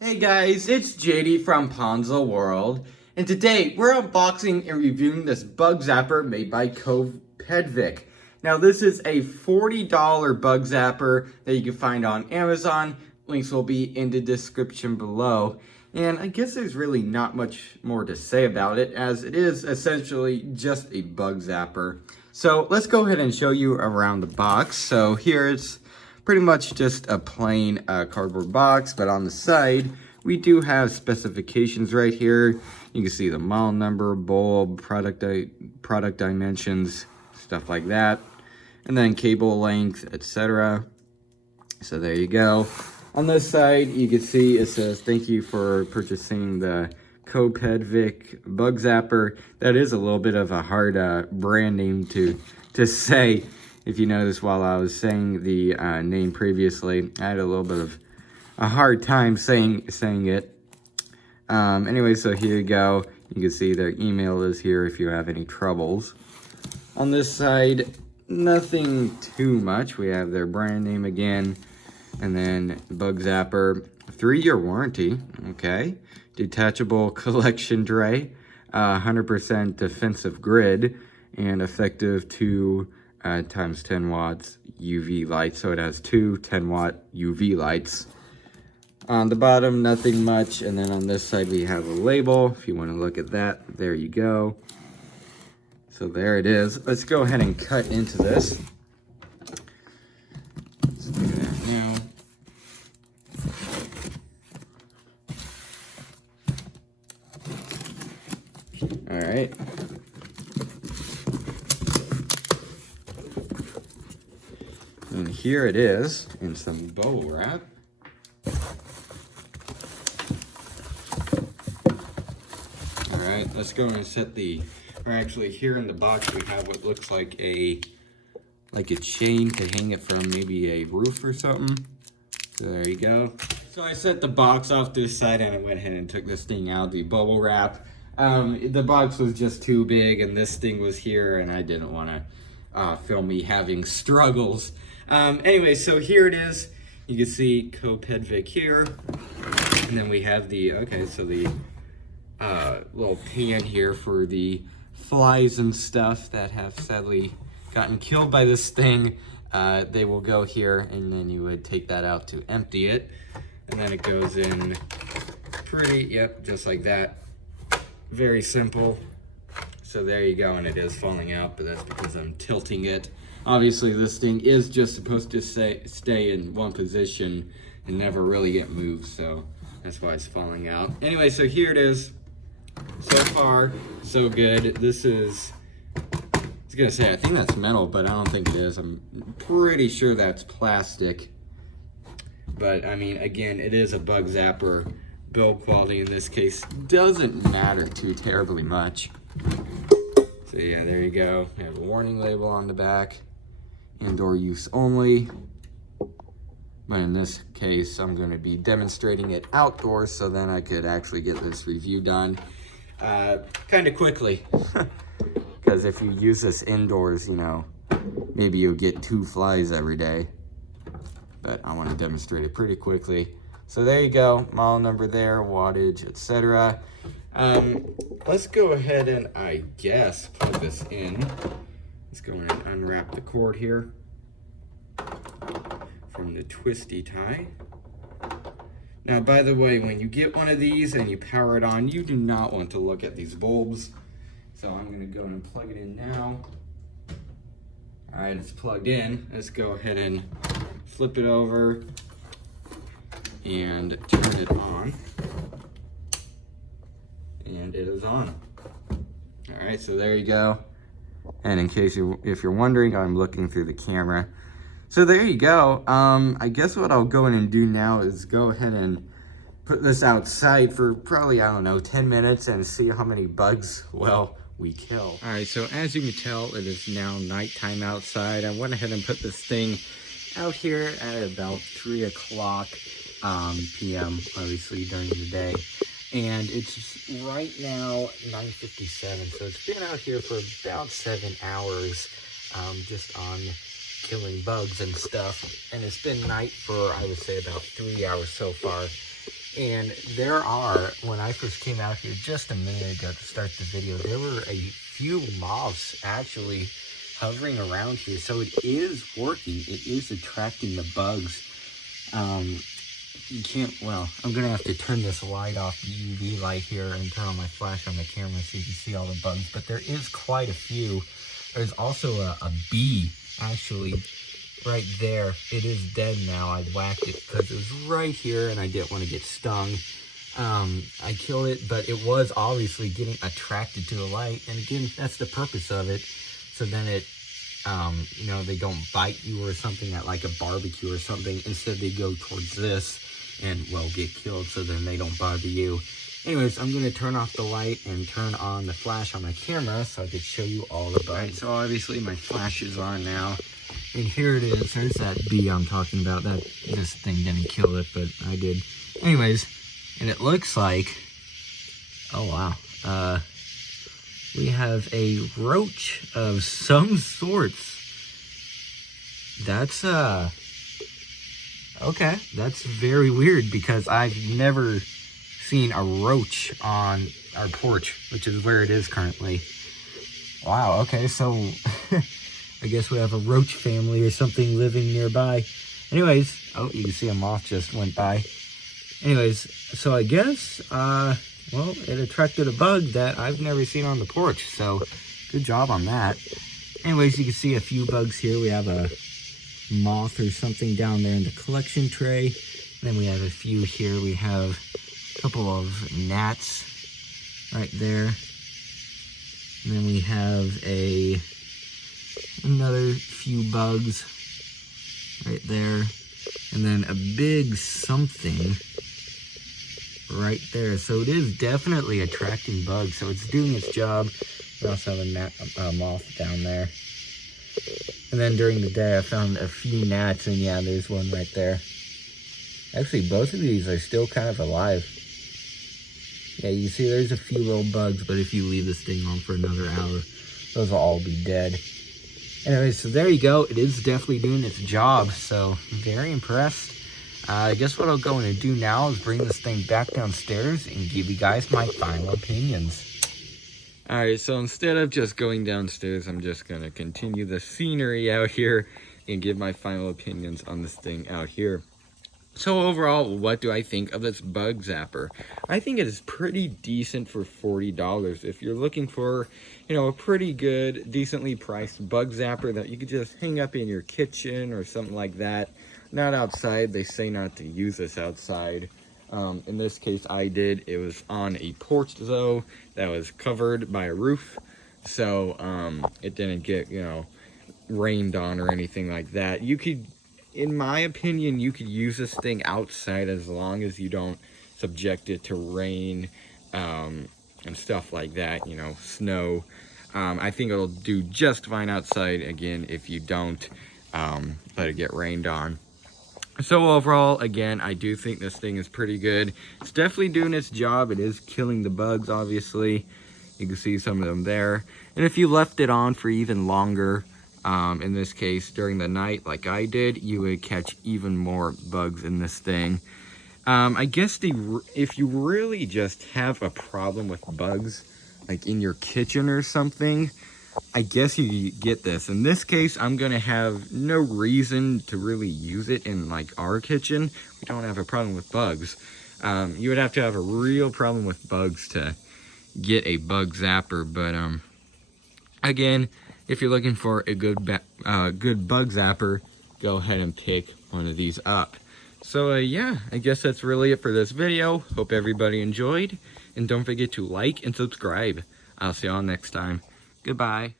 Hey guys, it's JD from Ponzo World, and today we're unboxing and reviewing this bug zapper made by Copedvic. Now this is a $40 bug zapper that you can find on Amazon. Links will be in the description below. And I guess there's really not much more to say about it, as it is essentially just a bug zapper. So let's go ahead and show you around the box. So here's pretty much just a plain cardboard box, but on the side we do have specifications right here. You can see the model number, bulb, product dimensions, stuff like that, and then cable length, etc. So there you go. On this side you can see it says thank you for purchasing the Copedvic bug zapper. That is a little bit of a hard brand name to say. If you notice, while I was saying the name previously, I had a little bit of a hard time saying it. Anyway, so here you go. You can see their email is here if you have any troubles. On this side, nothing too much. We have their brand name again, and then bug zapper, 3-year warranty. Okay, detachable collection tray, 100% defensive grid, and effective to times 10 watts UV lights. So it has two 10-watt UV lights. On the bottom, nothing much. And then on this side, we have a label. If you want to look at that, there you go. So there it is. Let's go ahead and cut into this. Let's do that now. All right. And here it is in some bubble wrap. All right, let's go and set or actually here in the box we have what looks like a chain to hang it from maybe a roof or something. So there you go. So I set the box off to the side and I went ahead and took this thing out, the bubble wrap. The box was just too big and this thing was here and I didn't want to film me having struggles. Anyway, so here it is. You can see Copedvic here. And then we have the little pan here for the flies and stuff that have sadly gotten killed by this thing. They will go here, and then you would take that out to empty it. And then it goes in just like that. Very simple. So there you go, and it is falling out, but that's because I'm tilting it. Obviously, this thing is just supposed to stay in one position and never really get moved, so that's why it's falling out. Anyway, so here it is. So far, so good. This is, I was gonna say, I think that's metal, but I don't think it is. I'm pretty sure that's plastic. But, I mean, again, it is a bug zapper. Build quality in this case doesn't matter too terribly much. So yeah, there you go. We have a warning label on the back. Indoor use only. But in this case, I'm going to be demonstrating it outdoors so then I could actually get this review done kind of quickly. Because if you use this indoors, you know, maybe you'll get 2 flies every day. But I want to demonstrate it pretty quickly. So there you go, model number there, wattage, etc. Let's go ahead and, I guess, plug this in. Let's go in and unwrap the cord here from the twisty tie. Now, by the way, when you get one of these and you power it on, you do not want to look at these bulbs. So I'm going to go and plug it in now. All right, it's plugged in. Let's go ahead and flip it over and turn it on. And it is on. All right, so there you go. And in case if you're wondering, I'm looking through the camera. So there you go. I guess what I'll go in and do now is go ahead and put this outside for probably, I don't know, 10 minutes and see how many bugs, well, we kill. All right, so as you can tell, it is now nighttime outside. I went ahead and put this thing out here at about 3 o'clock p.m., obviously during the day. And it's right now 9:57, so it's been out here for about 7 hours, just on killing bugs and stuff. And it's been night for, I would say, about 3 hours so far. And there are, when I first came out here just a minute ago to start the video, there were a few moths actually hovering around here. So it is working. It is attracting the bugs. You can't, well, I'm gonna have to turn this light off, the UV light here, and turn on my flash on the camera so you can see all the bugs. But there is quite a few. There's also a bee, actually, right there. It is dead now. I whacked it because it was right here and I didn't want to get stung. I killed it, but it was obviously getting attracted to the light. And again, that's the purpose of it. So then it, you know, they don't bite you or something at like a barbecue or something. Instead, they go towards this and, well, get killed, so then they don't bother you. Anyways, I'm going to turn off the light and turn on the flash on my camera so I could show you all the bugs. Right, so obviously my flash is on now. And here it is. There's that bee I'm talking about. This thing didn't kill it, but I did. Anyways, and it looks like, oh wow, we have a roach of some sorts. That's, okay, that's very weird because I've never seen a roach on our porch, which is where it is currently. Wow, okay, so I guess we have a roach family or something living nearby. Anyways, oh, you can see a moth just went by. Anyways, so I guess, well, it attracted a bug that I've never seen on the porch, so good job on that. Anyways, you can see a few bugs here. We have a moth or something down there in the collection tray. And then we have a few here. We have a couple of gnats right there. And then we have another few bugs right there. And then a big something right there. So it is definitely attracting bugs. So it's doing its job. We also have a moth down there. And then during the day, I found a few gnats, and yeah, there's one right there. Actually, both of these are still kind of alive. Yeah, you see there's a few little bugs, but if you leave this thing on for another hour, those will all be dead. Anyway, so there you go. It is definitely doing its job, so I'm very impressed. I guess what I'll go and do now is bring this thing back downstairs and give you guys my final opinions. Alright, so instead of just going downstairs, I'm just going to continue the scenery out here and give my final opinions on this thing out here. So overall, what do I think of this bug zapper? I think it is pretty decent for $40. If you're looking for, you know, a pretty good, decently priced bug zapper that you could just hang up in your kitchen or something like that. Not outside. They say not to use this outside. In this case, I did. It was on a porch, though, that was covered by a roof. So it didn't get, you know, rained on or anything like that. You could, in my opinion, you could use this thing outside as long as you don't subject it to rain and stuff like that, you know, snow. I think it'll do just fine outside, again, if you don't let it get rained on. So overall, again, I do think this thing is pretty good. It's definitely doing its job. It is killing the bugs, obviously. You can see some of them there. And if you left it on for even longer, in this case, during the night, like I did, you would catch even more bugs in this thing. I guess if you really just have a problem with bugs, like in your kitchen or something, I guess you get this. In this case, I'm gonna have no reason to really use it in like our kitchen. We don't have a problem with bugs. You would have to have a real problem with bugs to get a bug zapper. But again, if you're looking for a good bug zapper, go ahead and pick one of these up. So yeah, I guess that's really it for this video. Hope everybody enjoyed, and don't forget to like and subscribe. I'll see y'all next time. Goodbye.